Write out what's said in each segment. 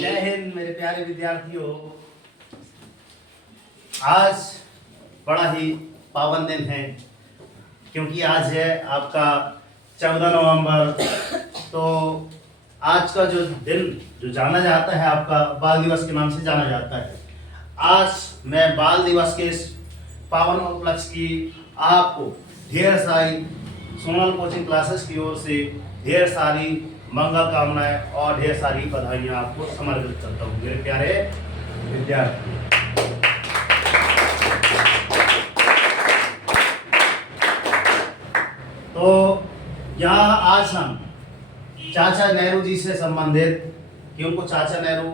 जय हिंद मेरे प्यारे विद्यार्थियों। आज बड़ा ही पावन दिन है क्योंकि आज है आपका 14 नवंबर। तो आज का जो दिन जो जाना जाता है आपका बाल दिवस के नाम से जाना जाता है। आज मैं बाल दिवस के इस पावन उपलक्ष्य की आपको ढेर सारी सोनल कोचिंग क्लासेस की ओर से ढेर सारी मंगल कामनाएं और ढेर सारी बधाइयां आपको समर्पित करता हूँ मेरे प्यारे विद्यार्थी। तो यहाँ आज हम चाचा नेहरू जी से संबंधित क्योंकि चाचा नेहरू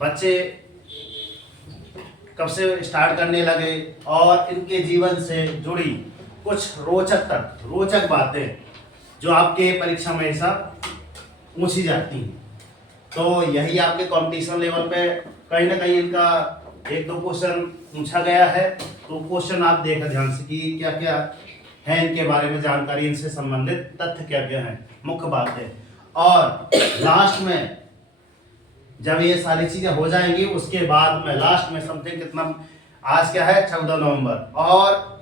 बच्चे कब से स्टार्ट करने लगे और इनके जीवन से जुड़ी कुछ रोचक बातें जो आपके परीक्षा में ऐसा पूछी जाती हैं। तो यही आपके कंपटीशन लेवल पे कहीं ना कहीं इनका एक दो क्वेश्चन पूछा गया है। तो क्वेश्चन आप देखा ध्यान से कि क्या क्या है इनके बारे में जानकारी, इनसे संबंधित तथ्य क्या क्या है, मुख्य बातें। और लास्ट में जब ये सारी चीजें हो जाएंगी उसके बाद में लास्ट में समथिंग कितना, आज क्या है 14 नवंबर, और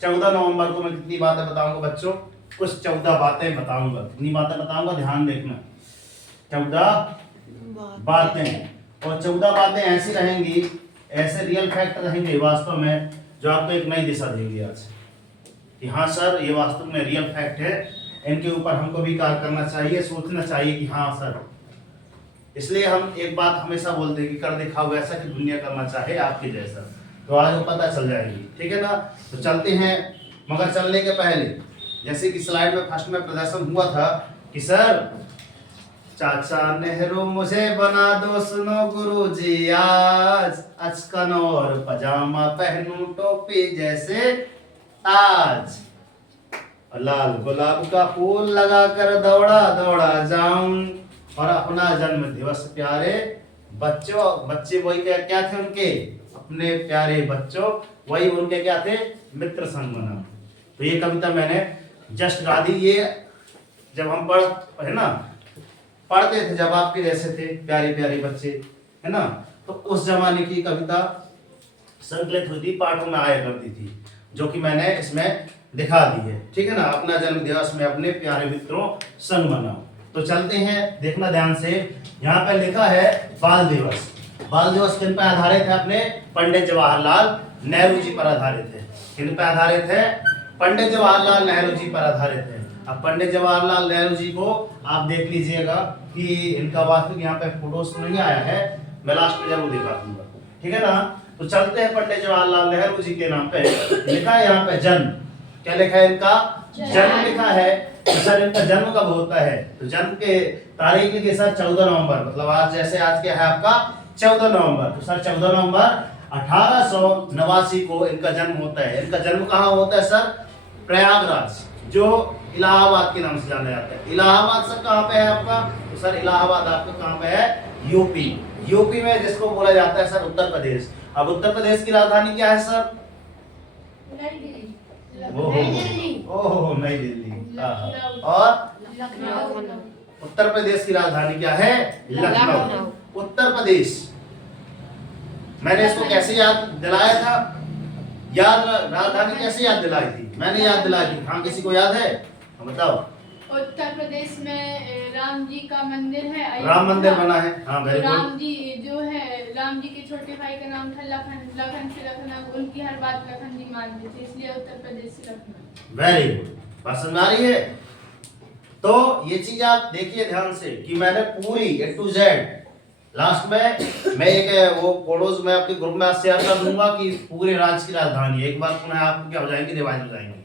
14 नवंबर को मैं कितनी बातें बताऊंगा बच्चों, कुछ 14 बातें बताऊंगा। कितनी बातें बताऊंगा ध्यान देखना, 14 बातें। और 14 बातें ऐसी रहेंगी, ऐसे रियल फैक्ट रहेंगे वास्तव में जो आपको एक नई दिशा देंगे आज कि हाँ सर ये वास्तव में रियल फैक्ट है, इनके ऊपर हमको भी कार्य करना चाहिए, सोचना चाहिए कि हाँ सर। इसलिए हम एक बात हमेशा बोलते हैं कि कर दिखाओ ऐसा कि दुनिया करना चाहे आपके जैसा। तो आज वो पता चल जाएगी, ठीक है ना। तो चलते हैं, मगर चलने के पहले जैसे कि स्लाइड में फर्स्ट में प्रदर्शन हुआ था कि सर चाचा नेहरू मुझे बना दो, सुनो गुरुजी आज अचकन और पजामा पहनूं, टोपी जैसे ताज, लाल गुलाब का फूल लगाकर दौड़ा दौड़ा जाऊं, और अपना जन्म दिवस प्यारे बच्चों, बच्चे वही क्या थे उनके अपने प्यारे बच्चों, वही उनके क्या थे मित्र संग बना। तो ये कविता मैंने जस्ट गा दी। ये जब हम पढ़ते थे जब आपके जैसे थे प्यारे प्यारे बच्चे, है ना, तो उस जमाने की कविता संकलित हुई थी, पाठों में आया करती थी, जो कि मैंने इसमें दिखा दी है, ठीक है ना। अपना जन्म दिवस में अपने प्यारे मित्रों संग मनाओ। तो चलते हैं, देखना ध्यान से, यहाँ पे लिखा है बाल दिवस। बाल दिवस किन पर आधारित है? अपने पंडित जवाहरलाल नेहरू जी पर आधारित है। किन पर आधारित है? पंडित जवाहरलाल नेहरू जी पर आधारित है। अब पंडित जवाहरलाल नेहरू जी को आप देख लीजिएगा कि इनका वास्तविक यहाँ पे फोटोस नहीं आया है, मैं लास्ट में जरूर दिखा दूंगा, ठीक है ना। तो चलते हैं, पंडित जवाहरलाल नेहरू जी के नाम पे लिखा है यहाँ पे जन्म। क्या लिखा है? इनका जन्म लिखा है। तो सर इनका जन्म कब होता है? तो जन्म के तारीख लिखी सर 14 नवंबर, मतलब आज जैसे आज क्या है आपका 14 नवंबर। तो सर 14 नवंबर 1889 को इनका जन्म होता है। इनका जन्म कहाँ होता है सर? प्रयागराज, जो इलाहाबाद के नाम से जाना जाता है। इलाहाबाद सर कहाँ पे है आपका? तो सर इलाहाबाद आपका कहाँ पे है? यूपी। यूपी में जिसको बोला जाता है सर उत्तर प्रदेश। अब उत्तर प्रदेश की राजधानी क्या है सर? नई दिल्ली। ओहो नई दिल्ली। और उत्तर प्रदेश की राजधानी क्या है? लखनऊ। उत्तर प्रदेश। मैंने इसको कैसे याद दिलाया था? राजधानी कैसे याद दिलाई थी? मैंने याद दिलाई थी। हाँ, किसी को याद है? बताओ। उत्तर प्रदेश में राम जी का मंदिर है, राम मंदिर बना है। हाँ, वेरी गुड। राम जी जो है, राम जी के छोटे भाई का नाम था लखन, लखन से लखनऊ, उनकी हर बात लखन जी मानते थे, इसलिए उत्तर प्रदेश से लखनऊ। वेरी गुड, बात समझ आ रही है। तो ये चीज आप देखिए ध्यान से कि मैंने पूरी A to Z लास्ट में मैं एक वो फोटोज में आपके ग्रुप में शेयर कर दूंगा कि पूरे राज्य की राजधानी एक बार पुनः आपको क्या हो जाएंगे, रिवाइज हो जाएंगे।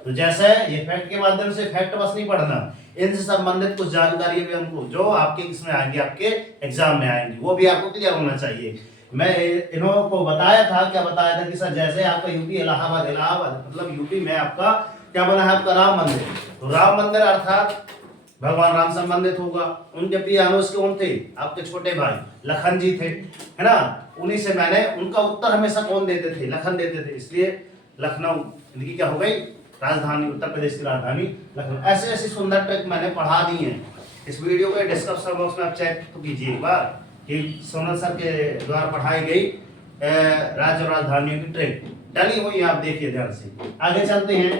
तो जैसे ये फैक्ट के माध्यम से, फैक्ट बस नहीं पढ़ना, इनसे संबंधित कुछ जानकारी भी हमको जो आपके किसमें आएंगे, आपके एग्जाम में आएंगे, वो भी आपको क्लियर होना चाहिए। मैं इन्हों को बताया था, क्या बताया था कि सर जैसे आपका यूपी इलाहाबाद मतलब यूपी में आपका क्या बना है आपका राम मंदिर। तो राम मंदिर अर्थात भगवान राम संबंधित होगा। उनके प्रिय अनुज कौन थे? आपके छोटे भाई लखन जी थे, है ना। उन्हीं से मैंने, उनका उत्तर हमेशा कौन देते थे? लखन देते थे, इसलिए लखनऊ इनकी क्या हो गई राजधानी, उत्तर प्रदेश की राजधानी लखनऊ। ऐसे ऐसी सुंदर ट्रिक मैंने पढ़ा दी है। इस वीडियो के डिस्क्रिप्शन बॉक्स में आप चेक तो कीजिए एक बार कि सोनल सर के द्वारा पढ़ाई गई राज्य और राजधानियों की ट्रिक डली हुई है, आप देखिए ध्यान से। आगे चलते हैं।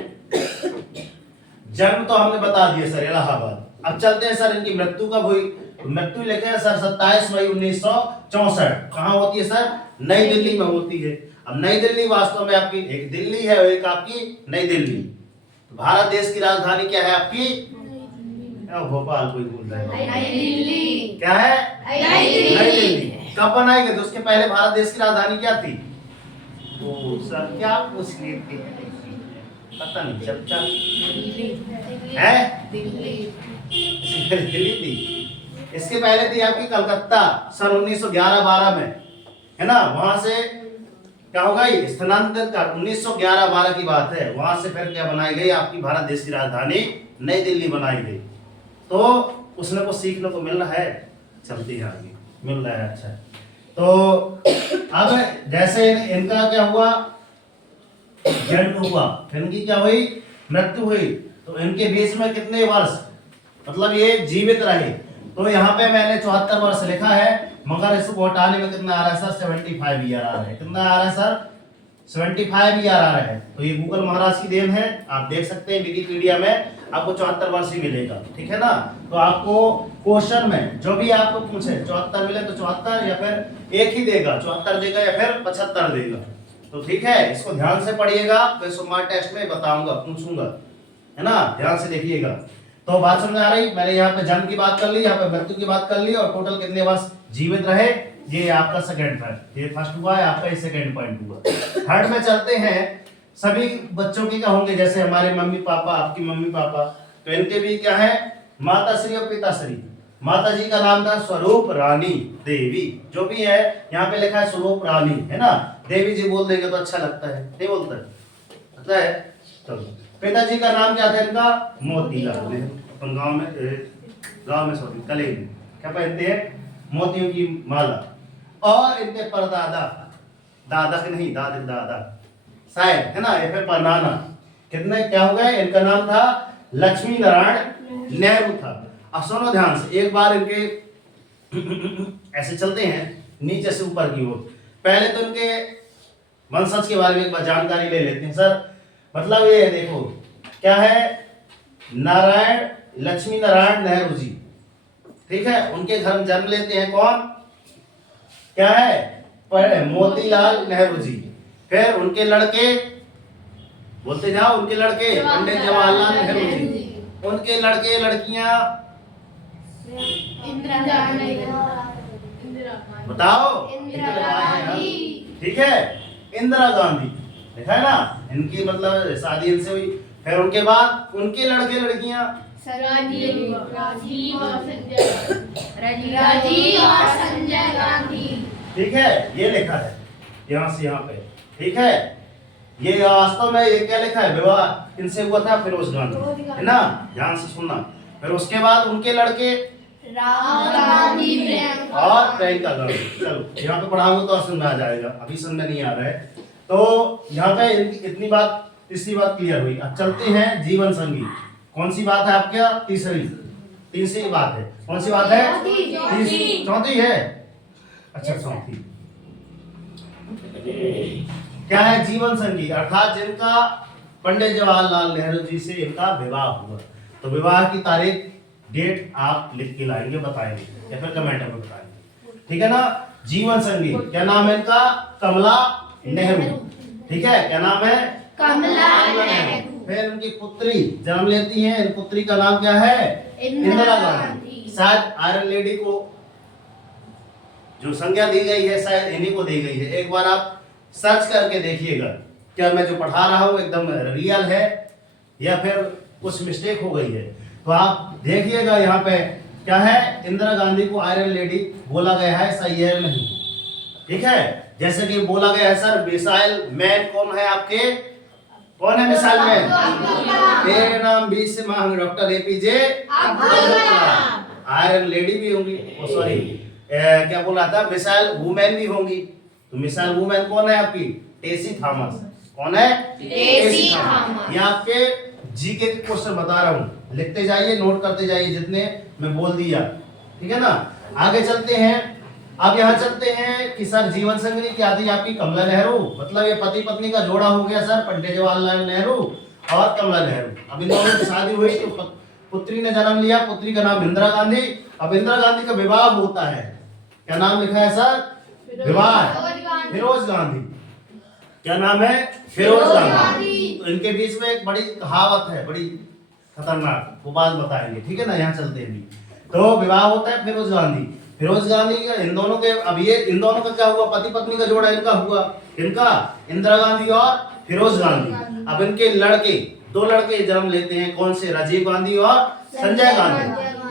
जन्म तो हमने बता दिया सर इलाहाबाद। अब चलते हैं सर इनकी मृत्यु कब हुई। मृत्यु लिखे हैं सर 27 मई 1964। कहाँ होती है सर? नई दिल्ली में होती है। अब नई दिल्ली वास्तव में आपकी एक दिल्ली है और एक आपकी नई दिल्ली। तो भारत देश की राजधानी क्या है आपकी? भोपाल कोई बोल रहा है। नई दिल्ली। क्या है? नई दिल्ली। नई दिल्ली। कब बनाई गई? तो उसके पहले भारत देश की राजधानी क्या थी? वो सर क्या पूछ रही थी? पता नहीं चलता है। दिल्ली थी। इसके पहले थी आपकी कलकत्ता सन 1911-12 में, है ना। वहां से क्या होगा ये स्थानांतरित कर 1911-12 की बात है। वहां से फिर क्या बनाई गई आपकी भारत देश की राजधानी नई दिल्ली बनाई गई। तो उसने को सीखने को मिल रहा है। चलती है आगे, मिल रहा है। अच्छा, तो अब जैसे इनका क्या हुआ, जन्म हुआ, फिर इनकी क्या हुई, मृत्यु हुई। तो इनके बीच में कितने वर्ष मतलब ये जीवित रहे? तो यहाँ पे मैंने 74 वर्ष लिखा है, मगर इसको हटाने में कितना आ रहा है सर? 75 ईयर आ रहा है। कितना आ रहा है सर? 75 ईयर आ रहा है। तो ये गूगल महाराज की देन है। आप देख सकते हैं विकिपीडिया में आपको 74 वर्ष ही मिलेगा, ठीक है ना। तो आपको क्वेश्चन में जो भी आपको पूछे 74 मिले तो 74 या फिर एक ही देगा, 74 देगा या फिर 75 देगा। तो ठीक है, इसको ध्यान से पढ़िएगा। मैं सोमवार टेस्ट में बताऊंगा, पूछूंगा, है ना। ध्यान से देखिएगा। तो बात समझ आ रही? मैंने यहाँ पे जन्म की बात कर ली, यहाँ पे मृत्यु की बात कर ली, और टोटल कितने वर्ष जीवित रहे, ये आपका सेकंड पॉइंट। ये फर्स्ट हुआ है आपका, ये सेकंड पॉइंट हुआ। थर्ड में चलते हैं। सभी बच्चों की क्या होंगे, जैसे हमारे मम्मी पापा, आपकी मम्मी पापा, तो इनके भी क्या है, माता श्री और पिता श्री। माता जी का नाम था स्वरूप रानी देवी। जो भी है यहाँ पे लिखा है स्वरूप रानी, है ना। देवी जी बोल देंगे तो अच्छा लगता है, नहीं बोलता है? चलो, पिताजी का नाम क्या था इनका? मोतीलाल नेहरू। अपन गांव में सॉरी कले में क्या पहनते हैं? मोतियों की माला। और इनके परदादा, दादा के नहीं, दादा शायद, है ना, या फिर परनाना, कितने क्या हो गए? इनका नाम था लक्ष्मी नारायण नेहरू था। अब सुनो ध्यान से, एक बार इनके ऐसे चलते हैं नीचे से ऊपर की ओर। पहले तो इनके वंशज के बारे में एक बार जानकारी ले लेते हैं सर। मतलब ये है, देखो क्या है, लक्ष्मी नारायण नेहरू जी, ठीक है। उनके घर में जन्म लेते हैं कौन? क्या है? मोतीलाल नेहरू जी। फिर उनके लड़के, बोलते जाओ, उनके लड़के पंडित जवाहरलाल नेहरू जी। उनके लड़के लड़कियां इंदिरा गांधी। बताओ। ठीक है, इंदिरा गांधी, देखा है ना। इनकी मतलब शादी इनसे हुई। फिर उनके बाद उनके लड़के लड़कियां राजीव और संजय गांधी। ठीक है, ये लिखा है यहाँ से यहाँ पे, ठीक है। ये वास्तव में ये क्या लिखा है, विवाह इनसे हुआ था फिरोज गांधी, है ना। ध्यान से सुनना। फिर उसके बाद उनके लड़के राहुल गांधी और प्रियंका गांधी। चलो यहाँ पे पढ़ाऊंगा तो समझ में आ जाएगा, अभी समझ नहीं आ रहा है। तो यहाँ पे इतनी बात, तीसरी बात क्लियर हुई। अब चलते हैं जीवन संगी। कौन सी बात है आपका? तीसरी बात है। कौन सी बात है? चौथी है। अच्छा, चौथी क्या है? जीवन संगी, अर्थात जिनका पंडित जवाहरलाल नेहरू जी से इनका विवाह हुआ। तो विवाह की तारीख, डेट आप लिख के लाएंगे, बताएंगे या फिर कमेंट में बताएंगे, ठीक है ना। जीवन संगी क्या नाम है इनका? कमला नेहरू, ठीक है। क्या नाम है? कमला नेहरू। फिर उनकी पुत्री जन्म लेती हैं। इन पुत्री का नाम क्या है? इंदिरा गांधी। शायद आयरन लेडी को जो संज्ञा दी गई है शायद इन्हीं को दी गई है। एक बार आप सर्च करके देखिएगा, क्या मैं जो पढ़ा रहा हूँ एकदम रियल है या फिर कुछ मिस्टेक हो गई है। तो आप देखिएगा यहाँ पे क्या है, इंदिरा गांधी को आयरन लेडी बोला गया है, सही है नहीं? ठीक है, जैसे कि बोला गया है सर मिसाइल मैन कौन है आपके? कौन है मिसाइल मैन? मेरा नाम 20 से मांग doctor APJ Abdul Kalam. Iron lady भी होंगी, सॉरी क्या बोला था, मिसाइल वुमेन भी होंगी। तो मिसाइल वुमेन कौन है आपकी? टेसी थॉमस। कौन है? टेसी खान। खान। ये आपके जीके के क्वेश्चन बता रहा हूँ, लिखते जाइए, नोट करते जाइए जितने मैं बोल दिया, ठीक है ना। आगे चलते हैं। अब यहाँ चलते हैं कि सर जीवन संगिनी क्या थी आपकी? कमला नेहरू। मतलब ये पति पत्नी का जोड़ा हो गया सर, पंडित जवाहरलाल नेहरू और कमला नेहरू। अब इन दोनों की शादी हुई तो पुत्री ने जन्म लिया, पुत्री का नाम इंदिरा गांधी। अब इंदिरा गांधी का विवाह होता है, क्या नाम लिखा है सर? विवाह फिरोज गांधी। क्या नाम है? फिरोज गांधी। तो इनके बीच में एक बड़ी कहावत है, बड़ी खतरनाक, वो बात बताएंगे, ठीक है ना। यहाँ चलते हैं। तो विवाह होता है फिरोज गांधी, फिरोज गांधी का इन दोनों के। अब ये इन दोनों का क्या हुआ? पति पत्नी का जोड़ा इनका हुआ, इनका इंदिरा गांधी और फिरोज गांधी। अब इनके लड़के, दो लड़के जन्म लेते हैं, कौन से? राजीव गांधी और संजय गांधी,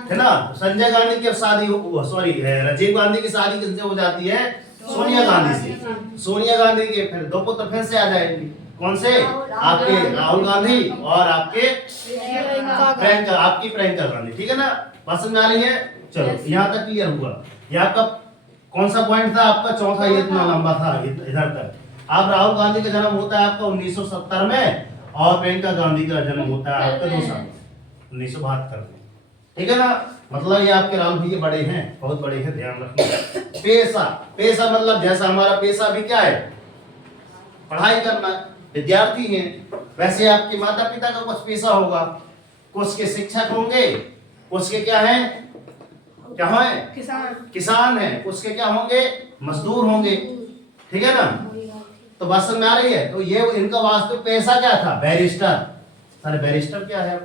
है ना। संजय गांधी की अब शादी सॉरी राजीव गांधी की शादी किससे हो जाती है? सोनिया गांधी से। सोनिया गांधी के फिर दो पुत्र फिर से आ जाएंगे, कौन से? आपके राहुल गांधी और आपके प्रियंका, आपकी प्रियंका गांधी, ठीक है ना। बात समझ आ रही है? चलो यहाँ तक क्लियर हुआ। ये आपका कौन सा पॉइंट था? आपका चौथा, ये इतना लंबा था इधर तक। अब राहुल गांधी का जन्म होता है आपका 1970 में और प्रियंका गांधी का जन्म होता है आपका 2 साल 1972 में, ठीक है ना। मतलब ये आपके राहुल भैया बड़े हैं, बहुत बड़े हैं, ध्यान रखना। पेशा, पेशा मतलब जैसा हमारा पेशा भी क्या है? पढ़ाई करना, विद्यार्थी हैं। वैसे आपके माता पिता का कुछ पेशा होगा, कुछ के शिक्षक होंगे, कुछ के क्या हैं? क्या है? किसान है। कुछ के क्या होंगे? मजदूर होंगे, ठीक है ना। तो बात समझ में आ रही है? तो ये इनका वास्तविक पेशा क्या था? बैरिस्टर। सारे बैरिस्टर क्या है?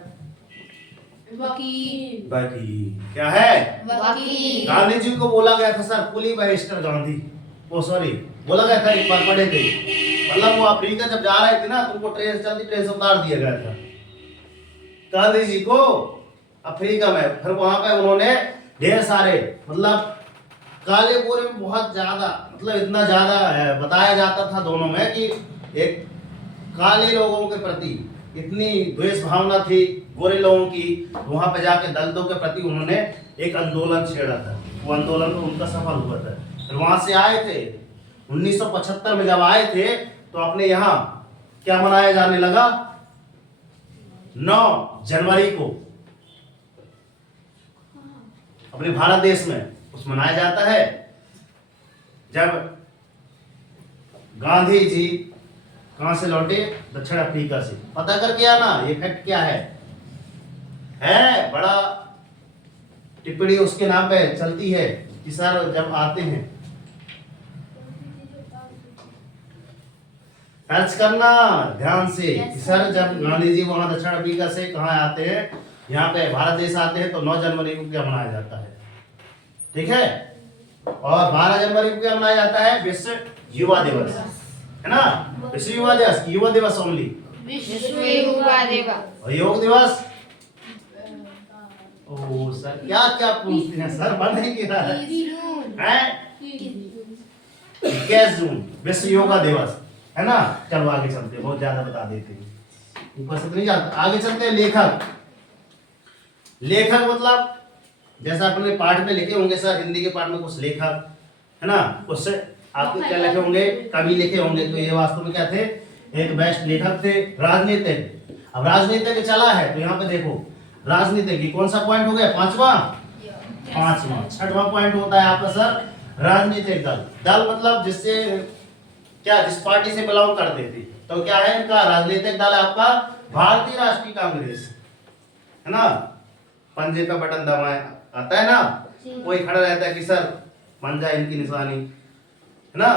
वकील। वकील। क्या है? वकील। गांधी जी को बोला गया था सर पुली बैरिस्टर गांधी, वो सॉरी बोला गया था, एक बार पढ़े थे। मतलब वो अफ्रीका जब जा रहे थे ना, तो उनको ट्रेन चलती ट्रेन से उतार दिया गया था गांधी जी को अफ्रीका में। फिर वहां पे उन्होंने ढेर सारे, मतलब काले गोरे में बहुत ज्यादा, मतलब इतना ज्यादा बताया जाता था दोनों में कि एक काले लोगों के प्रति इतनी द्वेष भावना थी गोरे लोगों की। वहां पे जाके दलितों के प्रति उन्होंने एक आंदोलन छेड़ा था, वो आंदोलन तो उनका सफल हुआ था। फिर वहां से आए थे 1975 में, जब आए थे तो अपने यहाँ क्या मनाया जाने लगा? 9 जनवरी को अपने भारत देश में उस मनाया जाता है, जब गांधी जी कहां से लौटे? दक्षिण अफ्रीका से। पता करके आना ये फैक्ट क्या है बड़ा टिप्पणी उसके नाम पे चलती है कि सर जब आते हैं, सर्च करना ध्यान से कि सर जब गांधी जी वहां दक्षिण अफ्रीका से कहाँ आते हैं, यहाँ पे भारत देश आते हैं, तो 9 जनवरी को क्या मनाया जाता है? ठीक है। और 12 जनवरी को क्या मनाया जाता है? विश्व युवा दिवस, है ना। विश्व युवा दिवस, युवा दिवस ओनली, विश्व युवा दिवस और योग दिवस। ओ सर क्या क्या पूछते हैं सर, मन नहीं किया है? 21 जून विश्व योगा दिवस, है ना। चलो आगे चलते हैं, बहुत ज्यादा बता देते हैं, ऊपर से नहीं जाते। आगे चलते हैं। लेखक, लेखक मतलब जैसा अपने पाठ में लिखे होंगे सर, हिंदी के पाठ में कुछ लेखक, है ना, उससे आपके क्या लिखे होंगे? कवि लिखे होंगे। तो ये वास्तव में क्या थे? एक बेस्ट लेखक थे। राजनीतिक, अब राजनीतिक चला है तो यहाँ पे देखो राजनीतिक की कौन सा पॉइंट हो गया? 5वां। 6वां पॉइंट होता है आपका सर राजनीतिक दल। दल मतलब जिससे क्या, जिस पार्टी से बिलोंग करते थे, तो क्या है इनका राजनीतिक दल आपका? भारतीय राष्ट्रीय कांग्रेस, है ना। पंजे पे बटन दबाए आता है ना, कोई खड़ा रहता है कि सर पंजा इनकी निशानी, है ना,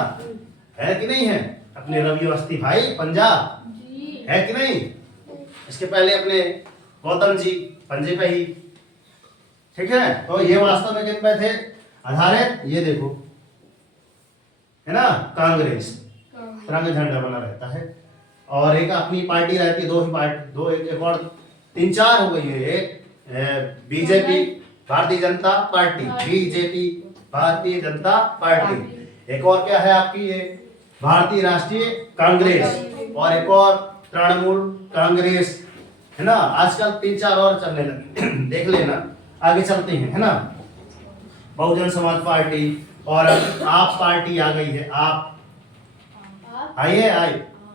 है कि नहीं है? अपने रवि अवस्थी भाई पंजा है कि नहीं? इसके पहले अपने गौतम जी पंजे पे ही, ठीक है। तो ये वास्तव में किन पे थे आधारित? ये देखो, है ना, कांग्रेस, तिरंगा झंडा बना रहता है, और एक अपनी पार्टी रहती है, 2 ही पार्टी, 2 एक और 3-4 हो गई है। एक BJP Bharatiya Janata party, BJP Bharatiya Janata party, एक और क्या है आपकी ये भारतीय राष्ट्रीय कांग्रेस, और एक और तृणमूल कांग्रेस, है ना। आजकल 3-4 और चलने लगे, देख लेना। आगे चलते हैं, है ना। बहुजन समाज पार्टी और आप पार्टी आ गई है। आप आइए,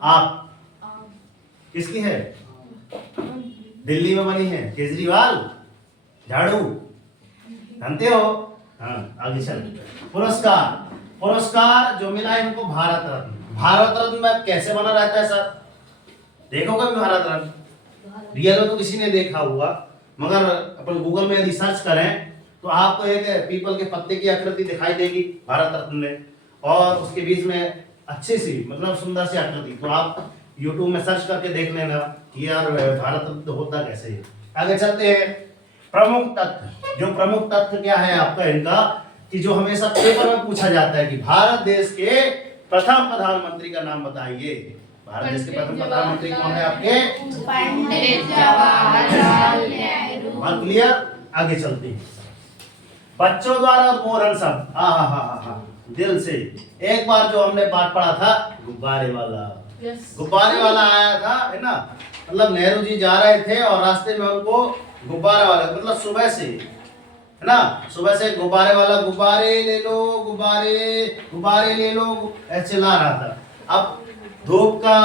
आप किसकी है? दिल्ली में बनी है, केजरीवाल झाड़ू, जानते हो? हाँ, आगे चल। पुरस्कार जो मिला है इनको भारत रत्न। भारत रत्न में कैसे बना रहता है सर? देखो कभी भारत रत्न? रियल में तो किसी ने देखा हुआ, मगर अपन गूगल में यदि सर्च करें तो आपको एक पीपल के पत्ते की आकृति दिखाई देगी भारत रत्न में, और उसके बीच में अच्छी सी मतलब सुंदर सी आकृति। तो आप YouTube में सर्च करके देख लेना कि यार भारत रत्न होता कैसे है। आगे चलते हैं। प्रमुख तथ्य, जो प्रमुख तथ्य क्या है आपका इनका, कि जो हमेशा पेपर में पूछा जाता है कि भारत देश के प्रथम प्रधानमंत्री का नाम बताइए। भारत देश के प्रथम प्रधानमंत्री कौन है आपके? पंडित जवाहरलाल नेहरू। बात क्लियर? आगे चलते हैं। बच्चों द्वारा बोधन शब्द, हा दिल से। एक बार जो हमने पाठ पढ़ा था गुब्बारे वाला, गुब्बारे वाला आया था, है ना? मतलब नेहरू जी जा रहे थे और रास्ते में उनको गुब्बारा वाला, मतलब सुबह से, है ना, सुबह से गुब्बारे वाला, गुब्बारे ले लो, गुब्बारे ले लो, ऐसे ला रहा था। अब धूप का,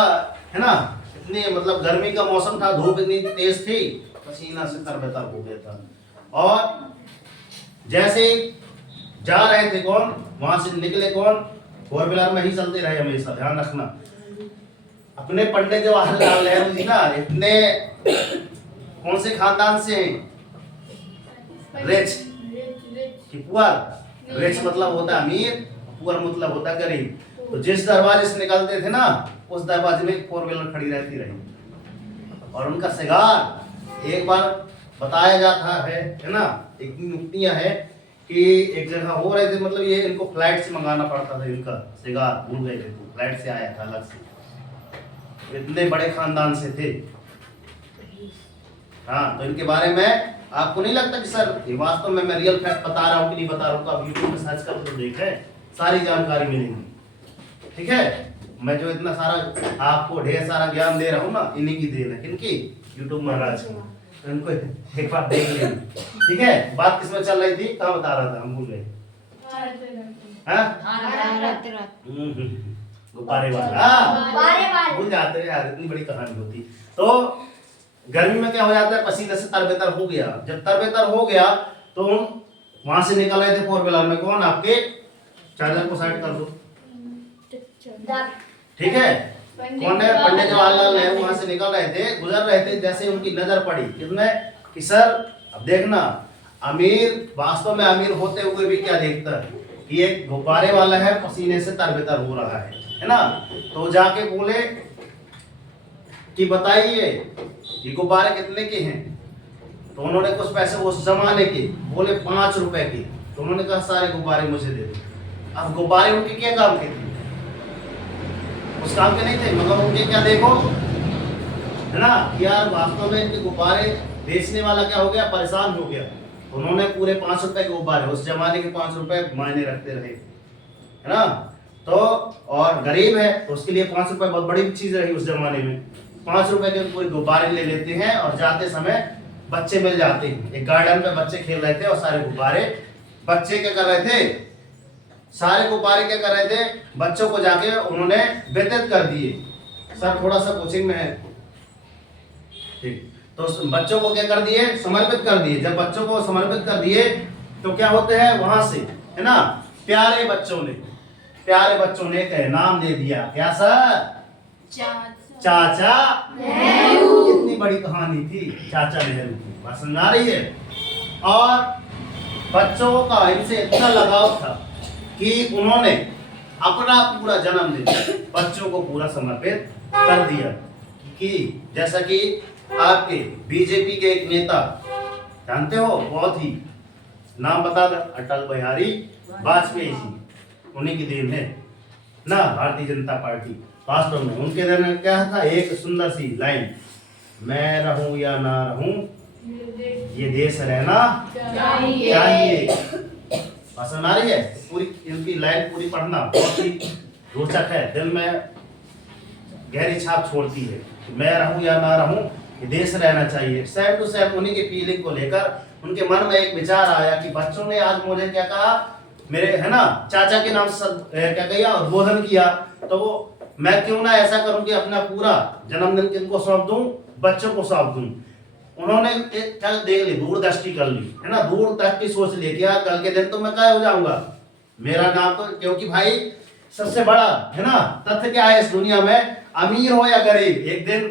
है ना, इतनी मतलब गर्मी का मौसम था, धूप इतनी तेज थी, पसीना से तरबतर हो गया था। और जैसे जा रहे थे कौन, वहां से निकले कौन, फोर व्हीलर में ही चलते रहे हमेशा, ध्यान रखना। अपने पंडित जवाहरलाल नेहरू जी ना इतने कौन से खानदान से हैं? रिच कि पुअर। रिच मतलब होता है अमीर, पुअर मतलब होता है गरीब। तो जिस दरवाजे से निकलते थे ना, उस दरवाजे में फोर व्हीलर खड़ी रहती रही। और उनका सिगार, एक बार बताया जाता है ना, एक युक्तियां है कि एक जगह हो रहे थे, मतलब ये इनको फ्लाइट से मंगाना पड़ता था, इनका सिगार भूल गए थे, तो फ्लाइट से आया था अलग से, इतने बड़े खानदान से थे। हाँ, तो इनके बारे में आपको नहीं लगता कि सर ये वास्तव में मैं रियल फैक्ट बता रहा हूँ कि नहीं बता रहा हूँ? तो आप यूट्यूब में सर्च करके तो देखें, सारी जानकारी मिलेगी। ठीक है, मैं जो इतना सारा आपको ढेर सारा ज्ञान दे रहा हूँ ना, इन्हीं की देन है। किनकी? यूट्यूब महाराज की। तो इनको एक बार देख लेंगे। ठीक है, बात किसमें चल रही थी, कहाँ बता रहा था, हम भूल गए। गुब्बारे वाला, भूल जाते हैं यार, इतनी बड़ी कहानी होती। तो गर्मी में क्या हो जाता है, पसीने से तरबेतर हो गया। जब तरबेतर हो गया तो वहां से निकल रहे थे फोर व्हीलर में कौन, आपके, चार्जर को साइड कर दो, ठीक है, कौन है, पंडित जवाहरलाल नेहरू वहां से निकल रहे थे, गुजर रहे थे। जैसे उनकी नजर पड़ी किसमें, कि सर अब देखना, अमीर वास्तव में अमीर होते हुए भी क्या देखता है कि एक गुब्बारे वाला है, पसीने से तरबेतर हो रहा है ना। तो जाके बोले कि बताइए ये गुब्बारे कितने के हैं? तो उन्होंने कुछ पैसे उस जमाने के बोले 5 रुपए के। तो उन्होंने कहा सारे गुब्बारे मुझे दे दो। अब गुब्बारे उनके क्या काम के थे? उस काम के नहीं थे, मगर उनके क्या देखो, है ना, यार वास्तव में इनके गुब्बारे बेचने वाला क्या हो गया, परेशान हो गया। उन्होंने पूरे 5 रुपए के गुब्बारे, उस जमाने के 5 रुपए मायने रखते रहे, है ना। तो और गरीब है तो उसके लिए 5 रुपए बहुत बड़ी चीज रही उस जमाने में। 5 रुपए के पूरे गुब्बारे ले लेते हैं और जाते समय बच्चे मिल जाते हैं। एक गार्डन में बच्चे खेल रहे थे और सारे गुब्बारे, बच्चे क्या कर रहे थे, सारे गुब्बारे क्या कर रहे थे, बच्चों को जाके उन्होंने वितरित कर दिए। सर थोड़ा सा कोचिंग में है, ठीक, तो बच्चों को क्या कर दिए, समर्पित कर दिए। जब बच्चों को समर्पित कर दिए तो क्या होते हैं वहां से, है ना, प्यारे बच्चों ने कहे नाम दे दिया, क्या सर, चाचा नेहरू। कितनी बड़ी कहानी थी चाचा नेहरू की, बात समझ आ रही है। और बच्चों का इनसे इतना लगाव था कि उन्होंने अपना पूरा जन्मदिन बच्चों को पूरा समर्पित कर दिया। कि जैसा कि आपके बीजेपी के एक नेता जानते हो, बहुत ही नाम बता दो, अटल बिहारी वाजपेयी जी, उन्हीं की देन है ना भारतीय जनता पार्टी। वास्तव में उनके दिन क्या था, एक सुंदर सी लाइन, मैं रहूं या ना रहूं ये देश रहना चाहिए। पसंद आ रही है पूरी, इनकी लाइन पूरी पढ़ना, बहुत ही रोचक है, दिल में गहरी छाप छोड़ती है। मैं रहूं या ना रहूं ये देश रहना चाहिए। सेम टू सेम उन्हीं की फीलिंग को लेकर उनके मन में एक विचार आया कि बच्चों ने आज मुझे क्या कहा, मेरे, है ना, चाचा के नाम से क्या किया और बोधन किया। तो वो मैं क्यों ना ऐसा करूं कि अपना पूरा जन्मदिन किनको सौंप दूं, बच्चों को सौंप दूं। उन्होंने एक क्या देख ली, दूरदृष्टि कर ली, है ना, दूर तक की सोच ली कि यार कल के दिन तो मैं क्या हो जाऊंगा, मेरा नाम तो, क्योंकि भाई सबसे बड़ा है ना तथ्य क्या है इस दुनिया में, अमीर हो या गरीब, एक दिन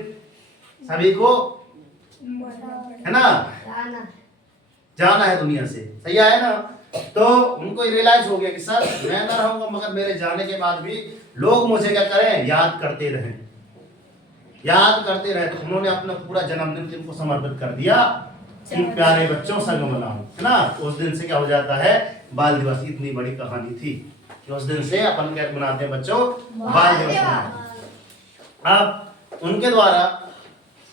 सभी को है ना जाना है दुनिया से, सही है ना। तो उनको रियलाइज हो गया कि सर मैं ना रहूंगा, मगर मेरे जाने के बाद भी लोग मुझे क्या करें, याद करते रहें, याद करते रहे। तो उन्होंने अपना पूरा जन्मदिन किनको समर्पित कर दिया, इन प्यारे बच्चों संग मनाओ, है ना। उस दिन से क्या हो जाता है, बाल दिवस। इतनी बड़ी कहानी थी कि उस दिन से अपन क्या मनाते हैं बच्चों, बाल दिवस मनाते। अब उनके द्वारा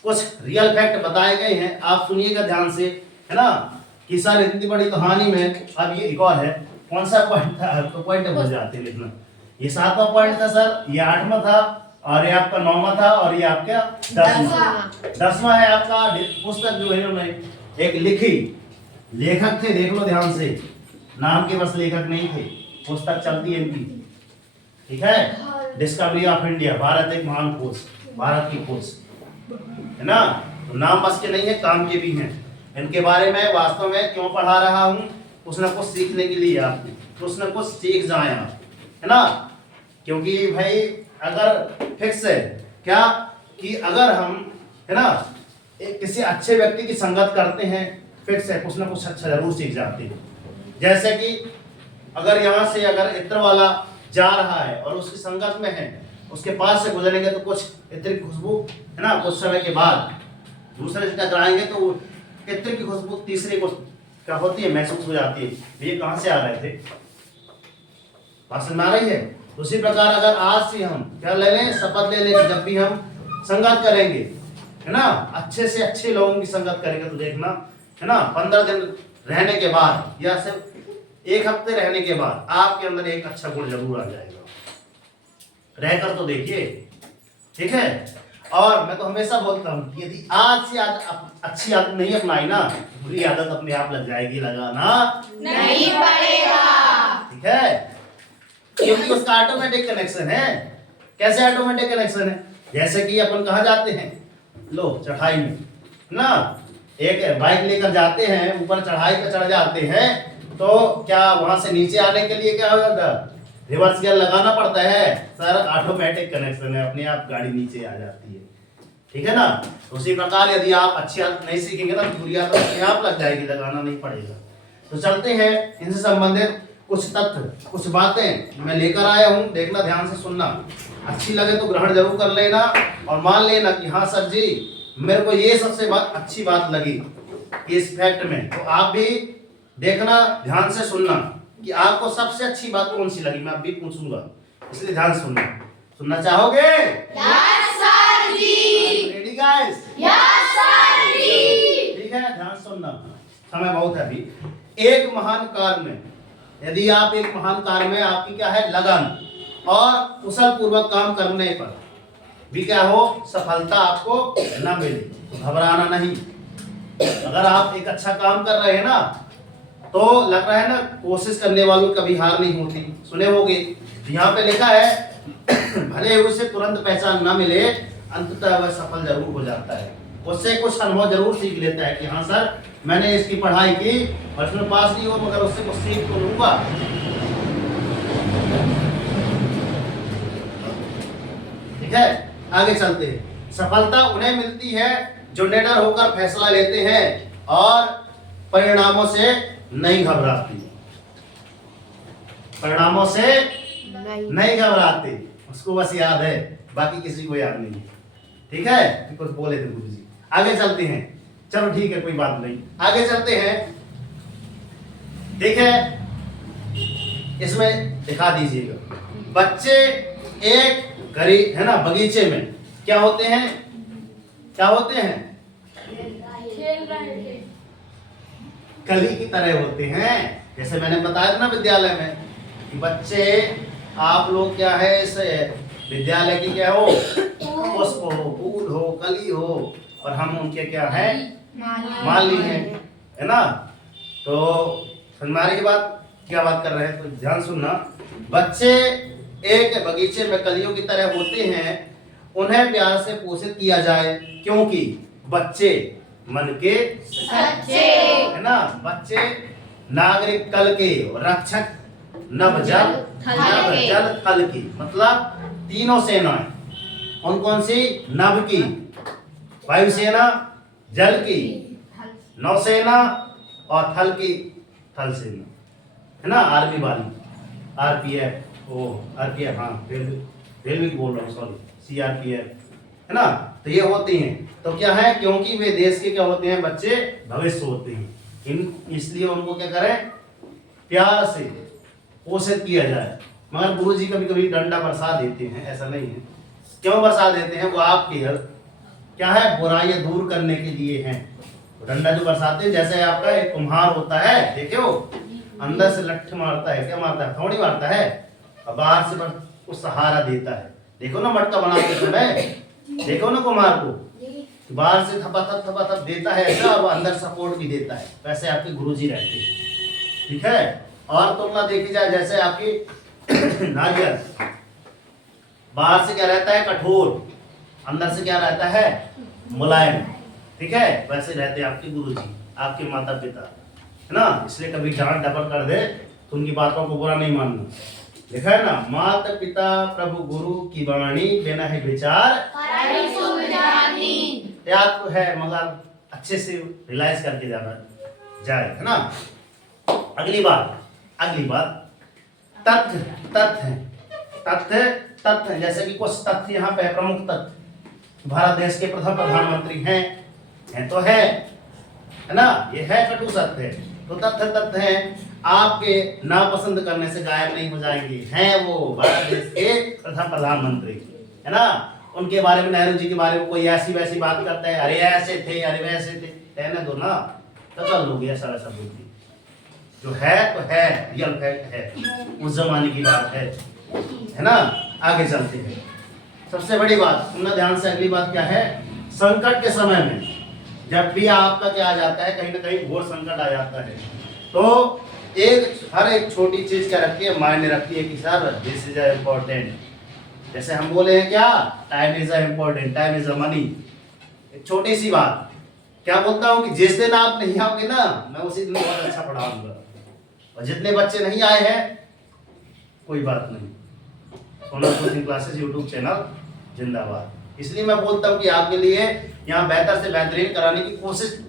कुछ रियल फैक्ट बताए गए हैं, आप सुनिएगा ध्यान से, है ना, कि सर इतनी बड़ी कहानी में अब ये एक और है, कौन सा पॉइंट था, तो पॉइंट भूल जाते हैं लिखना। ये 7वां पॉइंट था सर, ये 8वां था, और ये आपका 9वां था, और ये आपका 10वां है आपका पुस्तक जो है इन्होंने एक लिखी, लेखक थे, देख लो ध्यान से, नाम के बस लेखक नहीं थे, पुस्तक चलती है इनकी, ठीक है। डिस्कवरी ऑफ इंडिया, भारत एक महान खोज, भारत की खोज, है ना। तो नाम बस के नहीं है, काम के भी हैं। इनके बारे में वास्तव में क्यों पढ़ा रहा हूँ, कुछ ना कुछ सीखने के लिए, आप कुछ ना कुछ सीख जाए आप, है ना। क्योंकि भाई अगर फिक्स है क्या कि अगर हम, है ना, एक किसी अच्छे व्यक्ति की संगत करते हैं, फिक्स है कुछ ना कुछ अच्छा जरूर सीख जाते हैं। जैसे कि अगर यहाँ से अगर इत्र वाला जा रहा है और उसकी संगत में है, उसके पास से गुजरेंगे तो कुछ इत्र की खुशबू, है ना, कुछ समय के बाद दूसरे से टकराएंगे तो इत्र की खुशबू तीसरे को क्या होती है, महसूस हो जाती है, ये कहाँ से आ रहे थे, बात समझ में आ रही है। उसी प्रकार अगर आज से हम क्या ले लें, शपथ ले लें, जब भी हम संगत करेंगे, है ना, अच्छे से अच्छे लोगों की संगत करेंगे, तो देखना, है ना, 15 दिन रहने के बाद या सिर्फ 1 हफ्ते रहने के बाद आपके अंदर एक अच्छा गुण जरूर आ जाएगा, रहकर तो देखिए, ठीक है। और मैं तो हमेशा बोलता हूँ यदि आज से आज अच्छी आदत नहीं अपनाई ना, बुरी आदत अपने आप लग जाएगी, लगाना नहीं पड़ेगा, ठीक है। क्योंकि उसका ऑटोमेटिक कनेक्शन है। कैसे ऑटोमेटिक कनेक्शन है, जैसे कि अपन कहाँ जाते हैं, लो चढ़ाई में ना, एक बाइक लेकर जाते हैं, ऊपर चढ़ाई पे चढ़ जाते हैं, तो क्या वहां से नीचे आने के लिए क्या हो जाता है, रिवर्स गियर लगाना पड़ता है, सर ऑटोमेटिक कनेक्शन है, अपने आप गाड़ी नीचे आ जाती है, ठीक है ना। तो उसी प्रकार यदि आप अच्छी आदत नहीं सीखेंगे ना, बुरी आदत अपने आप लग जाएगी, लगाना नहीं पड़ेगा। तो चलते हैं, इनसे संबंधित कुछ तथ्य, कुछ बातें मैं लेकर आया हूँ, देखना ध्यान से सुनना, अच्छी लगे तो ग्रहण जरूर कर लेना, और मान लेना कि हाँ सर जी मेरे को ये सबसे अच्छी बात लगी इस फैक्ट में, तो आप भी देखना ध्यान से सुनना कि आपको सबसे अच्छी बात कौन सी लगी, मैं अब भी पूछूंगा, इसलिए ध्यान सुनना। सुनना चाहोगे? यस सर जी, रेडी गाइस? यस सर जी, ठीक है, ध्यान सुनना, समय बहुत है अभी। एक महान कार्य में, यदि आप एक महान कार्य में आपकी क्या है लगन और कुशल पूर्वक काम करने पर भी क्या हो, सफलता आपको न मिले, तो घबराना नहीं। अगर आप एक अच्छा काम कर रहे हैं ना, तो लग रहा है ना, कोशिश करने वालों की कभी हार नहीं होती, सुने होंगे। यहाँ पे लिखा है भले उसे तुरंत पहचान न मिले, अंततः वह सफल जरूर हो जाता है, उससे कुछ अनुभव जरूर सीख लेता है कि हाँ सर मैंने इसकी पढ़ाई की और इसमें पास नहीं हुआ, मगर उससे कुछ सीख तो लूंगा। ठीक है, आगे चलते हैं। सफलता उन्हें मिलती है जो निडर होकर फैसला लेते हैं और परिणामों से नहीं घबराती, परिणामों से नहीं घबराते, उसको बस याद है, बाकी किसी को याद नहीं। ठीक है, कुछ बोले थे गुरु जी। आगे चलते हैं, चलो ठीक है कोई बात नहीं, आगे चलते हैं। ठीक है, इसमें दिखा दीजिएगा, बच्चे एक गरीब है ना बगीचे में क्या होते हैं, क्या होते हैं, खेल रहे थे, कली की तरह होते हैं। जैसे मैंने बताया था ना विद्यालय में कि बच्चे आप लोग क्या है, इस विद्यालय की क्या हो, पुष्प हो, फूल हो, कली हो, और हम उनके क्या है, माली हैं, है ना। तो समझ में आ रही बात, क्या बात कर रहे हैं, तो ध्यान सुनना। बच्चे एक बगीचे में कलियों की तरह होते हैं, उन्हें प्यार से पोषित किया जाए, क्योंकि बच्चे मन के सच्चे है ना, बच्चे नागरिक कल के, रक्षक नभ जल थल की। मतलब तीनों सेनाएं, कौन कौन सी? नभ की, वायुसेना, जल की, नौसेना, और थल की, थल सेना, है ना, आर्मी वाली, आरपीएफ, ओ आरपीएफ, हाँ रेलवे की बोल रहा हूँ, सॉरी, सीआरपीएफ, है ना। तो ये होती हैं। तो क्या है, क्योंकि वे देश के क्या होते हैं, बच्चे भविष्य होते हैं, इसलिए उनको क्या करें, प्यार से पोषित किया जाए। मगर गुरु जी कभी कभी डंडा बरसा देते हैं, ऐसा नहीं है। क्यों बरसा देते हैं? वो आपके क्या है, बुराइयां दूर करने के लिए हैं। डंडा जो बरसाते हैं, जैसे आपका एक कुम्हार होता है, देखे हो, अंदर से लठ मारता है, क्या मारता है, हथौड़ी मारता है, और बाहर से बस उसको सहारा देता है। देखो ना मटका बनाते समय, देखो ना कुम्हार को, बाहर से थपा थप देता है ऐसा, और अंदर सपोर्ट भी देता है। वैसे आपके गुरुजी रहते हैं, ठीक है। और तुलना देखी जाए, जैसे आपकी नारियल बाहर से क्या रहता है, कठोर, अंदर से क्या रहता है, मुलायम, ठीक है। वैसे रहते हैं आपके गुरुजी, आपके माता पिता, है ना। इसलिए कभी डांट डपट कर दे तो उनकी बातों को बुरा नहीं मानना। लिखा है ना, माता पिता प्रभु गुरु की वाणी, बिना ही विचार याद तो है, मगर अच्छे से रियलाइज करके जाना जाए, है ना। अगली बात तथ्य, जैसे कि कुछ तथ्य यहाँ पे प्रमुख तथ्य, भारत देश के प्रथम प्रधानमंत्री हैं तो है ना, ये है कटु सत्य। तो तथ्य हैं, आपके नापसंद करने से गायब नहीं हो जाएंगे, हैं वो भारत देश के प्रथम प्रधानमंत्री, है ना। उनके बारे में, नेहरू जी के बारे में कोई ऐसी वैसी बात करता है, अरे ऐसे थे, अरे वैसे थे, कहने दो ना, तो कर लोगे ऐसा वैसा बोलती। जो है तो है, रियल फैक्ट है, उस जमाने की बात है ना। आगे चलते हैं। सबसे बड़ी बात सुनना ध्यान से, अगली बात क्या है, संकट के समय में जब भी आपका क्या आ जाता है, कहीं ना कहीं घोर संकट आ जाता है, तो हर एक छोटी चीज क्या रखती है, मायने रखती है कि सर दिस इज इम्पोर्टेंट। जैसे हम बोले हैं क्या, time is important, time is money. एक छोटी सी बात, क्या बोलता हूँ कि जिस दिन आप नहीं आओगे ना, मैं उसी दिन बहुत अच्छा पढ़ाऊंगा। और जितने बच्चे नहीं आए हैं, कोई बात नहीं, Sonal coaching classes YouTube channel जिंदाबाद। इसलिए मैं बोलता हूँ कि आपके लिए यहाँ बेहतर से बेहतरीन कराने की कोशिश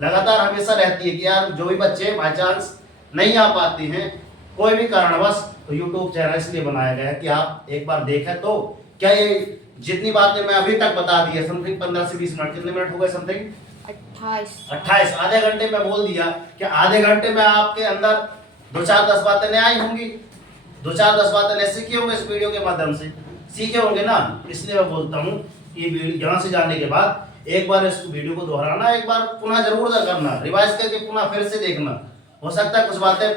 लगातार हमेशा रहती है कि यार जो भी बच्चे बाई चांस नहीं आ पाते हैं कोई भी कारणवश, तो यूट्यूब चैनल इसलिए बनाया गया है कि आप एक बार देखें। तो क्या ये जितनी बातें मैं अभी तक बता दी है, समथिंग 15 से 20 मिनट, कितने मिनट हो गए, समथिंग 28, आधे घंटे में बोल दिया कि आधे घंटे में आपके अंदर 2-4-10 बातें नहीं आई होंगी, 2-4-10 बातें नहीं सीखे होंगे, इस वीडियो के माध्यम से सीखे होंगे ना। इसलिए मैं बोलता हूँ कि यहाँ से जाने के बाद एक बार इस वीडियो को दोहराना, एक बार पुनः जरूर करना, रिवाइज करके पुनः फिर से देखना। हो सकता है कुछ बातें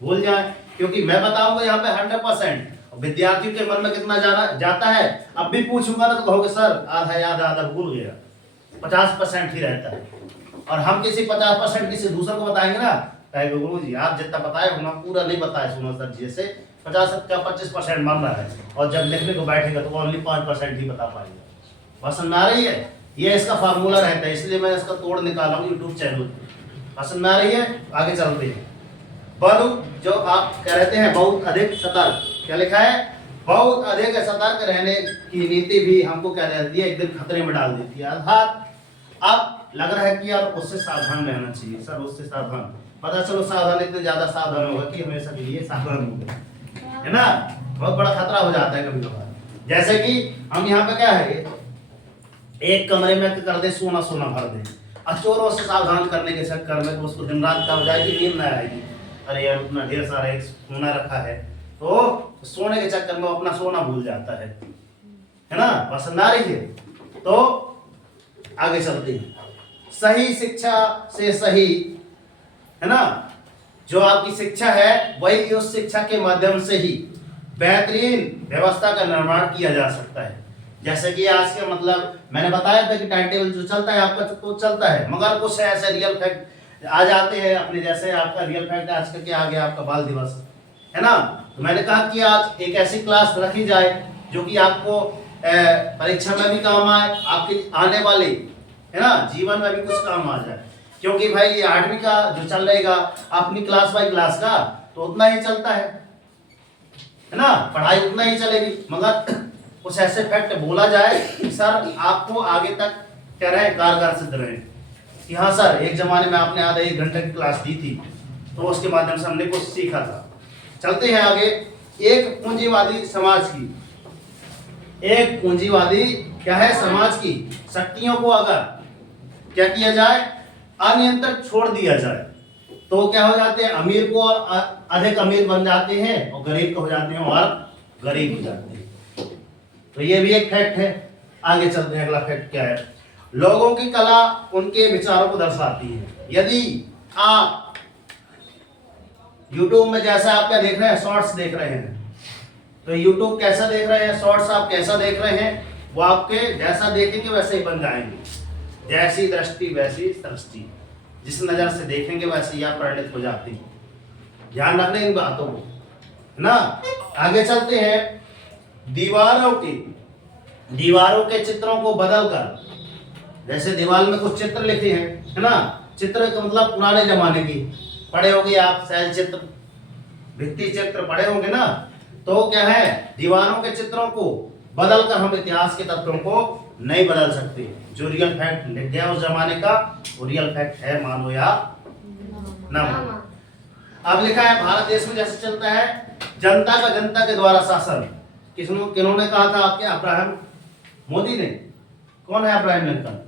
भूल जाए, क्योंकि मैं बताऊंगा यहाँ पे 100%। विद्यार्थियों के मन में कितना जाता है, अब भी पूछूंगा ना तो कहोगे सर आधा याद आधा भूल गया, 50% ही रहता है। और हम किसी 50% किसी दूसरे को बताएंगे ना, कहेंगे गुरु जी आप जितना बताए हो ना पूरा नहीं बताए, सुनो सर जी से 50-25% मर रहा है, और जब लिखने को बैठेगा तो ओनली 5% ही बता पाएगा। पसंद आ रही है, ये इसका फार्मूला रहता है, इसलिए मैं इसका तोड़ निकाला हूँ यूट्यूब चैनल। पसंद आ रही है, आगे चलते हैं। बलु जो आप कह रहे हैं बहुत अधिक सतर्क, क्या लिखा है, बहुत अधिक सतर्क रहने की नीति भी हमको क्या रहती है, एक दिन खतरे में डाल देती है। अर्थात अब लग रहा है कि यार उससे सावधान रहना चाहिए, सर उससे सावधान, पता चलो सावधान इतने ज्यादा सावधान होगा कि हमेशा के लिए सावधान हो गए, है ना। बहुत बड़ा खतरा हो जाता है कभी कभार। जैसे कि हम यहाँ पे क्या है, एक कमरे में कर दे सोना भर दे, और चोरों से सावधान करने के चक्कर में तो उसको दिन रात क्या हो जाएगी, नींद न आएगी। अरे यार उतना ढेर सारा एक सोना रखा है, तो सोने के चक्कर में अपना सोना भूल जाता है ना। पसंद आ रही है, तो आगे चलते हैं। सही शिक्षा से सही, है ना, जो आपकी शिक्षा है वही उस शिक्षा के माध्यम से ही बेहतरीन व्यवस्था का निर्माण किया जा सकता है। जैसे कि आज के मतलब मैंने बताया था कि टाइम टेबल जो चलता है आपका तो चलता है, मगर कुछ ऐसे रियल फैक्ट आ जाते हैं अपने, जैसे आपका रियल फैक्ट आज का क्या आ गया, आपका बाल दिवस है ना, तो मैंने कहा कि आज एक ऐसी क्लास रखी जाए जो कि आपको परीक्षा में भी काम आए, आपके आने वाले है ना जीवन में भी कुछ काम आ जाए। क्योंकि भाई ये 8वीं का जो चल रहेगा अपनी क्लास बाई क्लास का तो उतना ही चलता है ना, पढ़ाई उतना ही चलेगी, मगर कुछ ऐसे फैक्ट बोला जाए कि सर आपको आगे तक कह रहे हैं कारगर सिद्ध रहे कि हाँ सर एक जमाने में आपने आधा 1 घंटे की क्लास दी थी तो उसके माध्यम से हमने कुछ सीखा था। चलते हैं आगे। एक पूंजीवादी समाज की, एक पूंजीवादी क्या है समाज की शक्तियों को अगर क्या किया जाए अनियंत्रित छोड़ दिया जाए तो क्या हो जाते हैं, अमीर को और अधिक अमीर बन जाते हैं और गरीब को हो जाते हैं और गरीब हो जाते हैं। तो ये भी एक फैक्ट है। आगे चलते हैं, अगला फैक्ट क्या है, लोगों की कला उनके विचारों को दर्शाती है। यदि आप YouTube में जैसा आप क्या देख रहे हैं, शॉर्ट्स देख रहे हैं, तो YouTube कैसा देख रहे हैं, शॉर्ट्स आप कैसा देख रहे हैं, वो आपके जैसा देखेंगे वैसे ही बन जाएंगे। जैसी दृष्टि वैसी सृष्टि, जिस नजर से देखेंगे वैसे ही आप परिणित हो जाते हैं। ध्यान रखना इन बातों को ना। आगे चलते हैं, दीवारों के चित्रों को बदलकर, जैसे दीवार में कुछ चित्र लिखे हैं है ना, चित्र का मतलब पुराने जमाने की पढ़े होंगे आप, शैल चित्र, भित्ति चित्र पढ़े होंगे ना। तो क्या है, दीवारों के चित्रों को बदलकर हम इतिहास के तत्वों को नहीं बदल सकते। जो रियल फैक्ट लिख गया उस जमाने का वो रियल फैक्ट है, मानो या ना मानो। अब लिखा है भारत देश में जैसे चलता है जनता का जनता के द्वारा शासन, किन्होंने कहा था आपके, अब्राहम मोदी ने। कौन है अब्राहम लिंकन?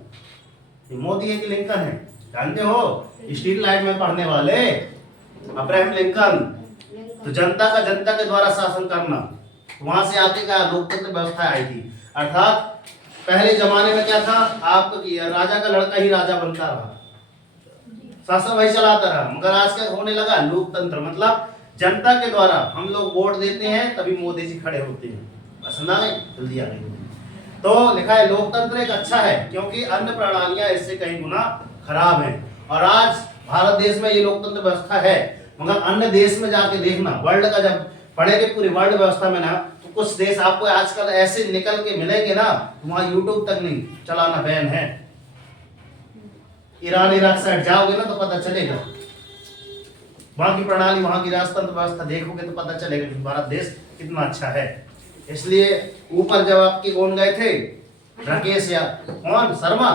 ये मोदी है कि लिंकन है, जानते हो? स्ट्रीट लाइट में पढ़ने वाले अब्राहम लिंकन। तो जनता का जनता के द्वारा शासन करना, वहां से आपके क्या लोकतंत्र व्यवस्था आई थी। अर्थात पहले जमाने में क्या था, आपका राजा का लड़का ही राजा बनता रहा, शासन वही चलाता रहा। मगर आज क्या होने लगा, लोकतंत्र, मतलब जनता के द्वारा हम लोग वोट देते हैं तभी मोदी जी खड़े होते हैं। बस ना जल्दी आ गई। तो लिखा है लोकतंत्र एक अच्छा है क्योंकि अन्य प्रणालियां इससे कहीं गुना खराब हैं। और आज भारत देश में ये लोकतंत्र व्यवस्था है, मगर अन्य देश में जाके देखना, वर्ल्ड का जब पढ़ेंगे पूरी वर्ल्ड व्यवस्था में ना, तो कुछ देश आपको आजकल ऐसे निकल के मिलेंगे ना, वहां यूट्यूब तक नहीं चलाना बैन है। ईरान इराक साइड जाओगे ना तो पता चलेगा, वहां की प्रणाली, वहां की राजतंत्र व्यवस्था देखोगे तो पता चलेगा कि भारत देश कितना अच्छा है। इसलिए ऊपर जब आपके कौन गए थे, राकेश या कौन शर्मा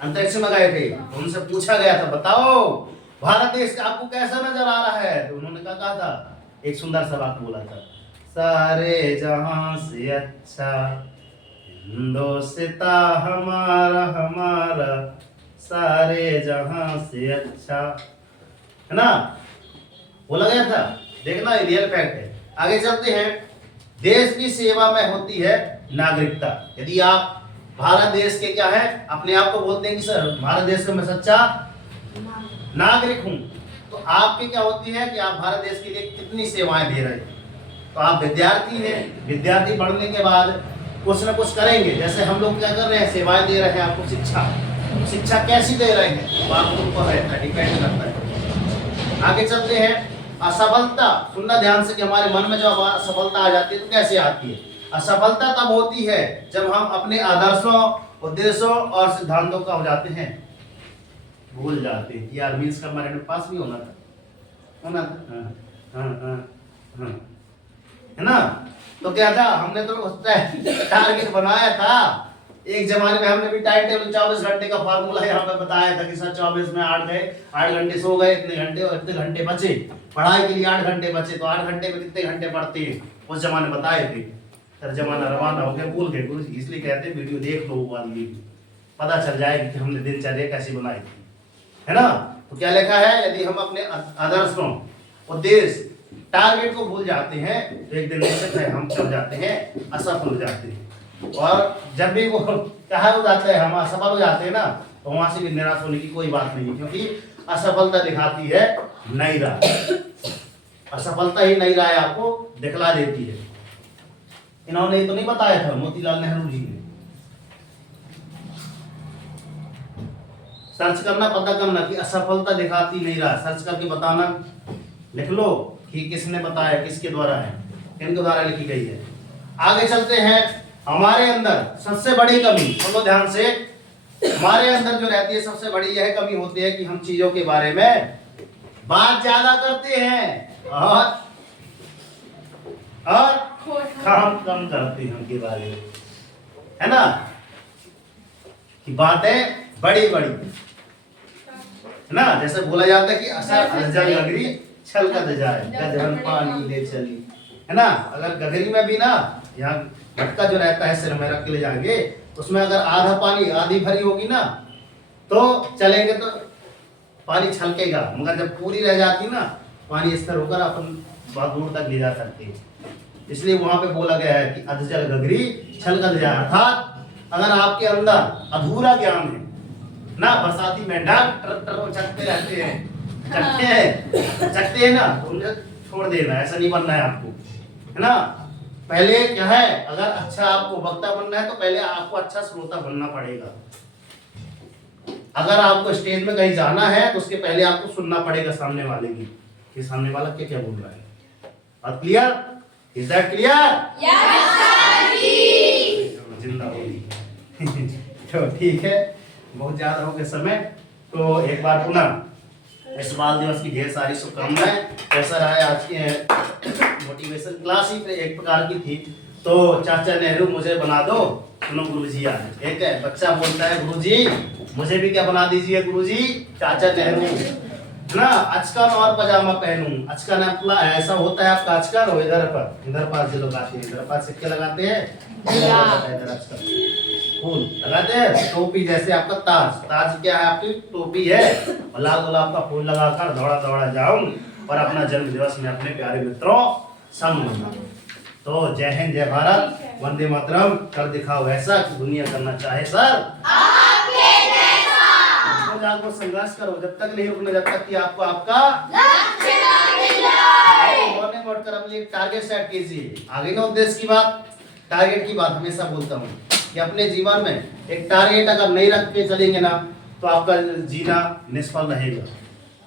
अंतरिक्ष में गए थे, तो उनसे पूछा गया था बताओ भारत देश आपको कैसा नजर आ रहा है। तो उन्होंने क्या कहा था, एक सुंदर सा वाक्य बोला था, सारे जहां से अच्छा हिंदोस्ता हमारा हमारा, सारे जहां से अच्छा, है ना, बोला गया था। देखना ये रियल फैक्ट है। आगे चलते हैं, देश की सेवा में होती है नागरिकता। यदि आप भारत देश के क्या है, अपने आप को बोलते हैं कि सर भारत देश का मैं सच्चा नागरिक हूं, तो आपकी क्या होती है कि आप भारत देश के लिए कितनी सेवाएं दे रहे हैं। तो आप विद्यार्थी हैं, विद्यार्थी बढ़ने के बाद कुछ ना कुछ करेंगे। जैसे हम लोग क्या कर रहे हैं, सेवाएं दे रहे हैं आपको, शिक्षा कैसी दे रहे हैं, आपको ऊपर रहता है, डिपेंड करता है। आगे चलते हैं, असफलता, सुनना ध्यान से कि हमारे मन में जो असफलता आ जाती है तो कैसे आती है। असफलता तब होती है जब हम अपने आदर्शों, उद्देश्यों और सिद्धांतों का हो जाते हैं भूल जाते हैं। यार मीन्स का हमारे पास भी होना था। है ना। तो क्या था, हमने तो टारगेट बनाया था। एक जमाने में हमने भी टाइम टेबल 24 घंटे का फार्मूला यहाँ पे बताया था कि सर 24 में 8 घंटे सो गए, इतने घंटे और इतने घंटे बचे पढ़ाई के लिए, 8 घंटे बचे, तो 8 घंटे में कितने घंटे पढ़ते हैं उस जमाने बताए थे। सर जमाना रवाना हो गया, भूल गए गुरु जी, इसलिए कहते हैं वीडियो देख लो, वाली वीडियो पता चल जाएगी कि हमने दिनचर्या कैसी बनाई थी, है ना। तो क्या लिखा है, यदि हम अपने आदर्शों, उद्देश्य, टारगेट को भूल जाते हैं तो एक दिन निश्चित है हम चल जाते हैं, असफल हो जाते हैं। और जब भी वो क्या हो जाता है, हम असफल हो जाते हैं ना, तो वहां से भी निराश होने की कोई बात नहीं है, क्योंकि असफलता दिखाती है नई राह। असफलता ही नई राह आपको दिखला देती है। इन्होंने तो नहीं बताया था, मोतीलाल नेहरू जी ने। सर्च करना, पता करना कि असफलता दिखाती नई राह, सर्च करके बताना, लिख लो। कि किसने बताया, किसके द्वारा है, किनके द्वारा लिखी गई है। आगे चलते हैं। हमारे अंदर सबसे बड़ी कमी, सुनो ध्यान से, हमारे अंदर जो रहती है सबसे बड़ी यह कमी होती है कि हम चीजों के बारे में बात ज्यादा करते हैं और काम कम करते हैं उनके बारे में, है ना, कि बातें बड़ी बड़ी, है ना। जैसे बोला जाता है कि असर अरजल गगरी छलकत जाए, गजरन पानी ले चली, है ना। अगर गगरी में भी ना, यहाँ मटका जो रहता है सिर में रख के ले जाएंगे, उसमें अगर आधा पानी आधी भरी होगी ना तो चलेंगे तो पानी छलकेगा, मगर जब पूरी रह जाती ना, पानी इस तरह होकर अपन बहुत दूर तक ले जा सकते हैं। इसलिए वहां पे बोला गया है कि अधजल गगरी छलकत जाए, अर्थात अगर आपके अंदर अधूरा ज्ञान है ना, बरसाती मेंढक ट्रक चकते रहते हैं, चकते हैं ना, तो उन्हें छोड़ देना, ऐसा नहीं बनना है आपको, है ना। पहले क्या है, अगर अच्छा आपको वक्ता बनना है तो पहले आपको अच्छा श्रोता बनना पड़ेगा। अगर आपको स्टेज में कहीं जाना है तो उसके पहले आपको सुनना पड़ेगा सामने वाले की, कि सामने वाला क्या क्या बोल रहा है। और clear, is that clear? Yes sir जी। जिंदा होगी तो ठीक है, बहुत ज्यादा हो गया समय। तो एक बार पुनः इस बाल दिवस की ढेर सारी शुभकामनाएं। कैसा रहा आज की मोटिवेशन क्लास? ही एक प्रकार की थी। तो चाचा नेहरू मुझे बना दो, सुनो गुरुजी आज एक है बच्चा बोलता है, गुरुजी मुझे भी क्या बना दीजिए गुरुजी, चाचा नेहरू, है ना। अचकन और पजामा पहनूं, अचकन ऐसा होता है आपका अचकन, हो इधर पास जो लोग आते हैं इधर पास सिक्के लगाते हैं, इधर अचकन फूल लगाते हैं। टोपी जैसे आपका ताज, ताज क्या है, आपकी टोपी है, और लाल गुलाब का फूल लगाकर दौड़ा दौड़ा जाऊं और अपना जन्म दिवस में अपने प्यारे मित्रों संग मनाऊं। तो जय हिंद, जय भारत, वंदे मातरम कर दिखाओ ऐसा कि दुनिया करना चाहे सर आपके जैसा। आपको संघर्ष करो, जब तक नहीं रुकना, जब तक कि आपको आपका लक्ष्य न मिल जाए। मॉर्निंग वॉक कर अपने टारगेट सेट कीजिए। आगे ना उद्देश्य की बात, टारगेट की बात हमेशा बोलता हूँ कि अपने जीवन में एक टारगेट अगर नहीं रख के चलेंगे ना तो आपका जीना निष्फल रहेगा।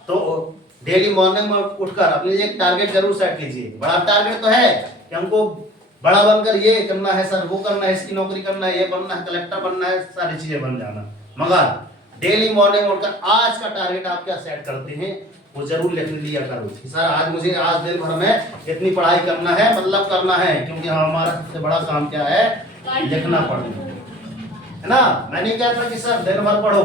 तो डेली मॉर्निंग में उठकर अपने लिए एक टारगेट जरूर सेट कीजिए। बड़ा टारगेट तो है कि हमको बड़ा बनकर ये करना है सर, वो करना है, इसकी नौकरी करना है, ये बनना है, कलेक्टर बनना है, सारी चीजें बन जाना। मगर डेली मॉर्निंग उठकर आज का टारगेट आप क्या सेट करते हैं वो जरूर लिख लिया करो। सर आज मुझे आज दिन भर में इतनी पढ़ाई करना है, मतलब करना है, क्योंकि हमारा सबसे बड़ा काम क्या है, लिखना पढ़ना, है ना। मैं नहीं कहता कि सर दिन भर पढ़ो,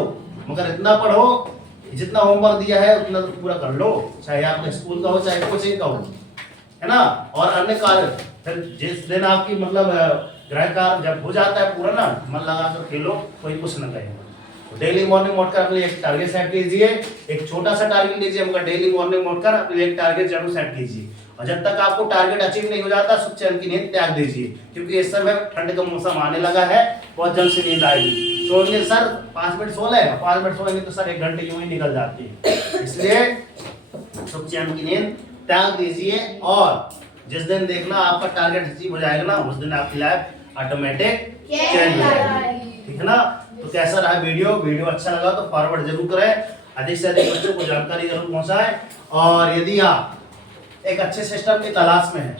मगर इतना पढ़ो जितना होमवर्क दिया है उतना तो पूरा कर लो, चाहे आपके स्कूल का हो चाहे कोचिंग का हो, है ना। और अन्य कार्य फिर जिस दिन आपकी मतलब गृह कार्य जब हो जाता है पूरा ना, मन लगा कर खेलो, कोई कुछ न कहेगा। तो डेली मॉर्निंग उठकर अपने एक टारगेट सेट कीजिए, एक छोटा सा टारगेट लीजिए, मगर डेली मॉर्निंग उठकर अपने एक टारगेट जरूर सेट कीजिए। और जब तक आपको टारगेट अचीव नहीं हो जाता सुख चैन की नींद त्याग दीजिए, क्योंकि इस समय ठंड का मौसम आने लगा है, बहुत जल्द से नींद आएगी। सोएंगे सर 5 मिनट सो लें, 5 मिनट सोएंगे तो सर 1 घंटे यूं ही निकल जाती है। इसलिए सुख चैन की नींद त्याग दीजिए, और जिस दिन देखना आपका टारगेट अचीव हो जाएगा ना, उस दिन आपकी लाइफ ऑटोमेटिक चेंज हो जाएगी, ठीक है ना। तो कैसा रहा वीडियो अच्छा लगा तो फॉरवर्ड जरूर करें, अधिक से अधिक बच्चों को जानकारी जरूर पहुंचाएं। और यदि आप एक अच्छे सिस्टम की तलाश में है,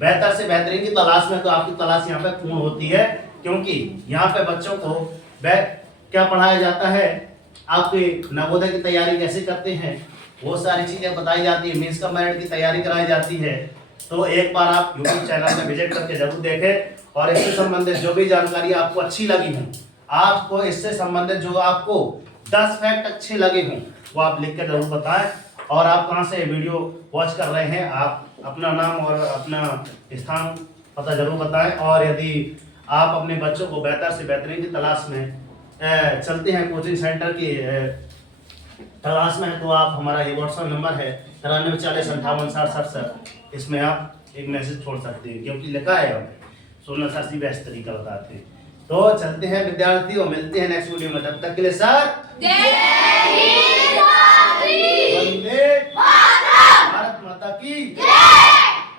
बेहतर से बेहतरीन की तलाश में, तो आपकी तलाश यहाँ पे पूर्ण होती है, क्योंकि यहाँ पे बच्चों को क्या पढ़ाया जाता है, आपके नवोदय की तैयारी कैसे करते हैं, वो सारी चीजें बताई जाती है, मींस का मेरिट की तैयारी कराई जाती है। तो एक बार आप YouTube चैनल में विजिट करके जरूर देखें, और इससे संबंधित जो भी जानकारी आपको अच्छी लगी हो, आपको इससे संबंधित जो आपको 10 फैक्ट अच्छे लगे हों वो आप लिख कर जरूर बताएं। और आप कहाँ से वीडियो वॉच कर रहे हैं, आप अपना नाम और अपना स्थान पता जरूर बताएं। और यदि आप अपने बच्चों को बेहतर से बेहतरीन की तलाश में चलते हैं, कोचिंग सेंटर की तलाश में है, तो आप हमारा ये व्हाट्सएप नंबर है 9340586067, इसमें आप एक मैसेज छोड़ सकते हैं, क्योंकि लिखा है सोना सर सी बेस्ट तरीका बताते हैं। तो चलते हैं विद्यार्थियों, मिलते हैं नेक्स्ट वीडियो में, तब तक के लिए सर जय हिंद। वंदे भारत माता की जय,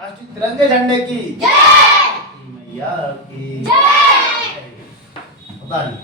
राष्ट्रीय तिरंगे झंडे की जय, मैया की जय। पता नहीं